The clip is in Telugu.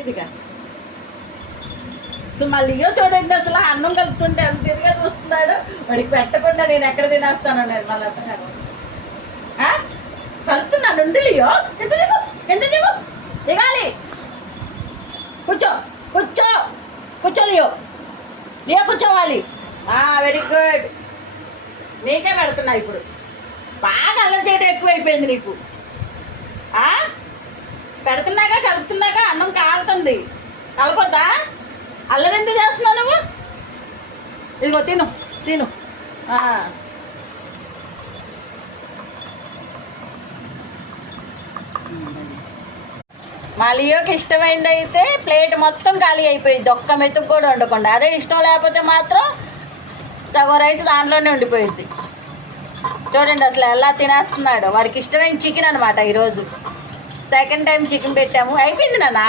ఇదిగా సో మళ్ళీ చూడండి అసలు అన్నం కలుపుతుంటే అంత తిరిగా చూస్తున్నాడు. వాడికి పెట్టకుండా నేను ఎక్కడ తినేస్తాను నేను మళ్ళీ కలుపుతున్నాను. ఉండిలియో ఎంత దిగు ఎంత దిగు దిగాలి. కూర్చో కూర్చో కూర్చో లియో కూర్చోవాలి. Very good. నీకే పెడుతున్నా ఇప్పుడు. బాగా అల్లం చేయడం ఎక్కువైపోయింది నీకు. పెడుతున్నాగా కలుపుతున్నాగా అన్నం కాలుతుంది. కలపొద్దా? అల్లం ఎందుకు చేస్తున్నావు నువ్వు? ఇదిగో తిను తిను. మా లియోకి ఇష్టమైంది అయితే ప్లేట్ మొత్తం ఖాళీ అయిపోయింది, ఒక్క మెతుకు కూడా ఉండకుండా. అదే ఇష్టం లేకపోతే మాత్రం సగం రైస్ దాంట్లోనే ఉండిపోయింది. చూడండి అసలు ఎలా తినేస్తున్నాడు. వారికి ఇష్టమైన చికెన్ అనమాట. ఈరోజు సెకండ్ టైం చికెన్ పెట్టాము. అయిపోయింది నాన్న.